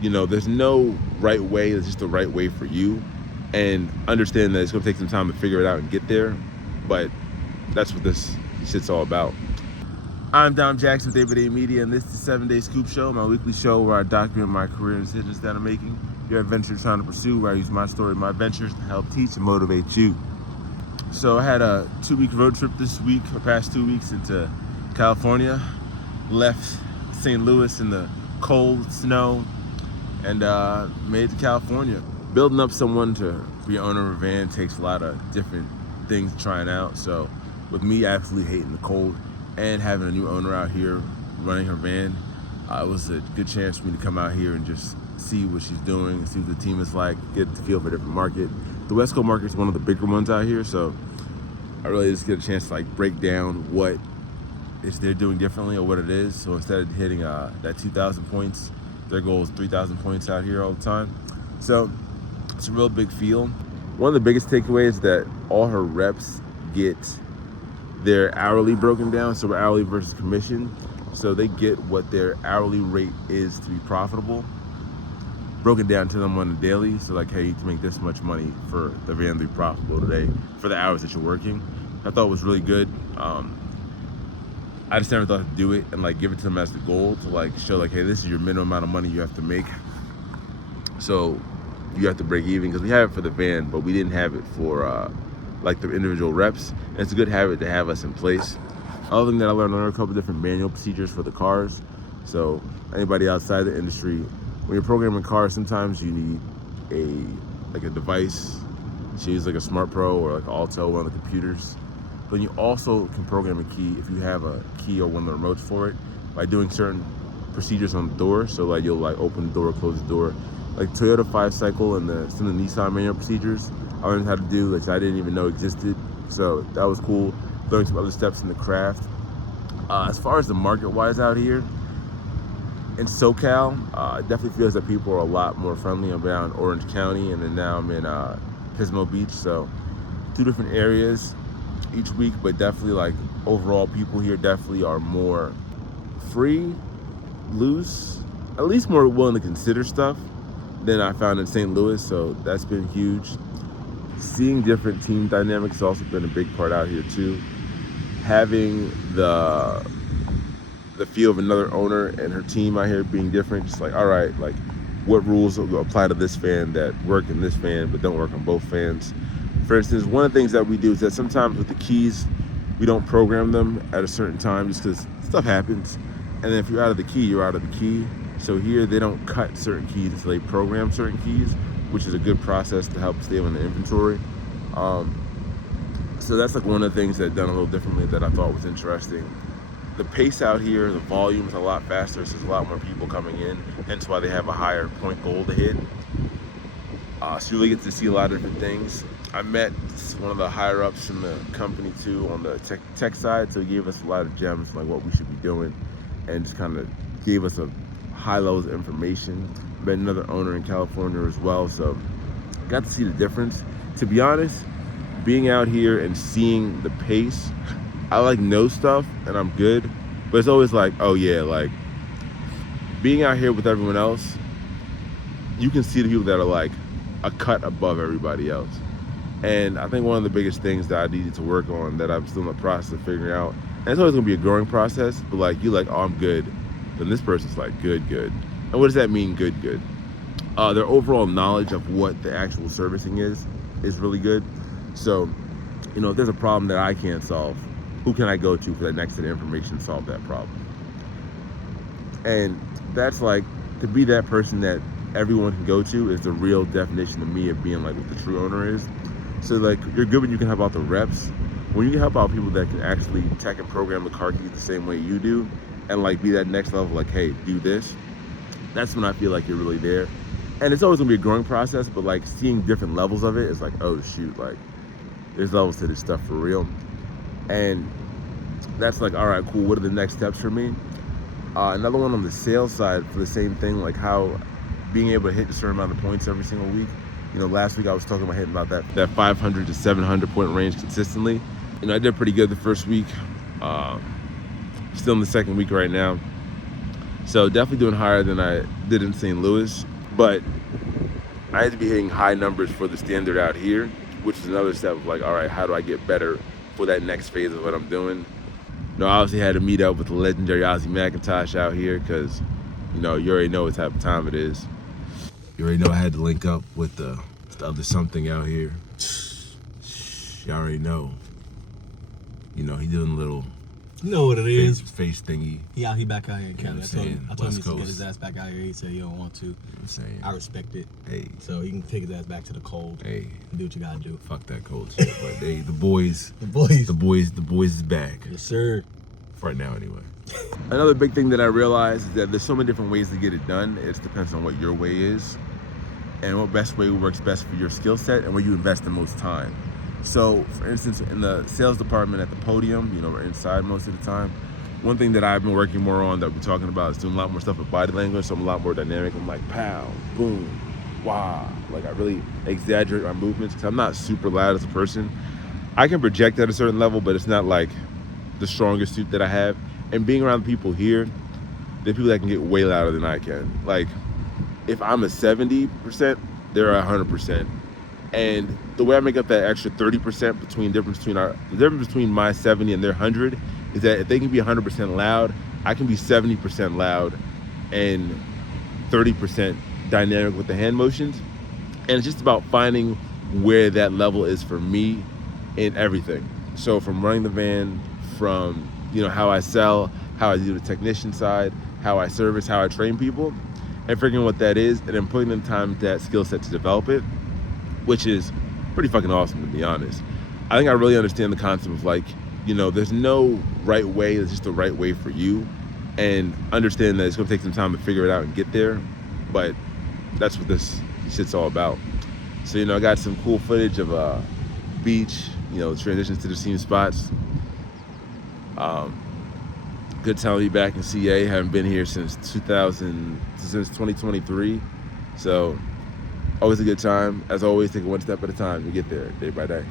there's no right way. There's just the right way for you, and understand that it's going to take some time to figure it out and get there. But that's what this shit's all about. I'm Dom Jackson, David A. Media, and this is the 7-Day Scoop Show, my weekly show where I document my career and decisions that I'm making. Your adventure trying to pursue, where I use my story and my ventures to help teach and motivate you. So I had a 2-week road trip this week, or past 2 weeks, into California. Left St. Louis in the cold snow and made it to California. Building up someone to be owner of a van takes a lot of different things trying out. So with me absolutely hating the cold and having a new owner out here running her van, it was a good chance for me to come out here and just see what she's doing, see what the team is like, get the feel for a different market. The West Coast market is one of the bigger ones out here, so I really just get a chance to break down what they're doing differently or what it is. So instead of hitting that 2,000 points, their goal is 3,000 points out here all the time. So it's a real big feel. One of the biggest takeaways is that all her reps get their hourly broken down, so hourly versus commission. So they get what their hourly rate is to be profitable, broken down to them on a daily. So hey, you can make this much money for the van to be profitable today for the hours that you're working. I thought it was really good. I just never thought to do it and give it to them as the goal to show hey, this is your minimum amount of money you have to make. So you have to break even, because we have it for the van, but we didn't have it for the individual reps. And it's a good habit to have us in place. Other than that, I learned a couple different manual procedures for the cars. So anybody outside the industry, when you're programming cars, sometimes you need a device. You use a Smart Pro or an Alto, one of the computers. But you also can program a key if you have a key or one of the remotes for it by doing certain procedures on the door. So you'll open the door, close the door. Toyota 5-cycle and some of the Nissan manual procedures I learned how to do, which I didn't even know existed. So that was cool. Learning some other steps in the craft. As far as the market-wise out here, in SoCal, it definitely feels that people are a lot more friendly. I'm down in Orange County, and then now I'm in Pismo Beach. So 2 different areas each week, but definitely overall people here definitely are more free, loose, at least more willing to consider stuff than I found in St. Louis. So that's been huge. Seeing different team dynamics has also been a big part out here too. Having the feel of another owner and her team out here being different, just all right, what rules will apply to this fan that work in this fan but don't work on both fans. For instance, one of the things that we do is that sometimes with the keys, we don't program them at a certain time just because stuff happens. And then if you're out of the key, you're out of the key. So here they don't cut certain keys until they program certain keys, which is a good process to help stay on the inventory. So that's one of the things that done a little differently that I thought was interesting. The pace out here, the volume is a lot faster, so there's a lot more people coming in, hence why they have a higher point goal to hit. So you really get to see a lot of different things. I met one of the higher ups in the company too on the tech side, so he gave us a lot of gems what we should be doing, and just kind of gave us a high levels of information. Met another owner in California as well, so got to see the difference. To be honest, being out here and seeing the pace, I know stuff and I'm good, but it's always oh yeah, being out here with everyone else, you can see the people that are a cut above everybody else. And I think one of the biggest things that I needed to work on, that I'm still in the process of figuring out, and it's always gonna be a growing process, but you oh, I'm good, then this person's good. And what does that mean, good? Their overall knowledge of what the actual servicing is really good. So, if there's a problem that I can't solve, who can I go to for that next set of information to solve that problem? And that's to be that person that everyone can go to is the real definition to me of being what the true owner is. So you're good when you can help out the reps. When you can help out people that can actually tech and program the car keys the same way you do, and be that next level, hey, do this, that's when I feel you're really there. And it's always gonna be a growing process, but seeing different levels of it is oh shoot, there's levels to this stuff for real. And that's all right, cool, what are the next steps for me? Another one on the sales side for the same thing, how being able to hit a certain amount of points every single week. Last week I was talking about hitting about that 500 to 700 point range consistently. I did pretty good the first week. Still in the second week right now. So definitely doing higher than I did in St. Louis, but I had to be hitting high numbers for the standard out here, which is another step of like, all right, how do I get better for that next phase of what I'm doing? I obviously had to meet up with the legendary Ozzy McIntosh out here because, you already know what type of time it is. You already know I had to link up with the other something out here. You already know. He doing a little You know what it is. face thingy. He back out here in Cali. I told him West to get his ass back out here. He said he don't want to. I'm saying. I respect it. Hey. So he can take his ass back to the cold. Hey. And do what you gotta do. Fuck that cold shit. But hey, the boys is back. Yes, sir. For right now, anyway. Another big thing that I realized is that there's so many different ways to get it done. It depends on what your way is and what best way works best for your skill set and where you invest the most time. So, for instance, in the sales department at the podium, we're inside most of the time. One thing that I've been working more on that we're talking about is doing a lot more stuff with body language. So I'm a lot more dynamic. I'm like, pow, boom, wow. Like I really exaggerate my movements because I'm not super loud as a person. I can project at a certain level, but it's not like the strongest suit that I have. And being around people here, there are people that can get way louder than I can. Like, if I'm a 70%, they're 100%. And the way I make up that extra 30% the difference between my 70 and their 100 is that if they can be 100% loud, I can be 70% loud and 30% dynamic with the hand motions. And it's just about finding where that level is for me in everything. So from running the van, from how I sell, how I do the technician side, how I service, how I train people, and figuring what that is, and then putting in time to that skill set to develop it, which is pretty fucking awesome, to be honest. I think I really understand the concept of like, there's no right way, there's just the right way for you, and understand that it's gonna take some time to figure it out and get there, but that's what this shit's all about. So, I got some cool footage of beach, transitions to the scene spots. Good time to be back in CA. Haven't been here since 2023. So always a good time. As always, take it one step at a time. We get there day by day.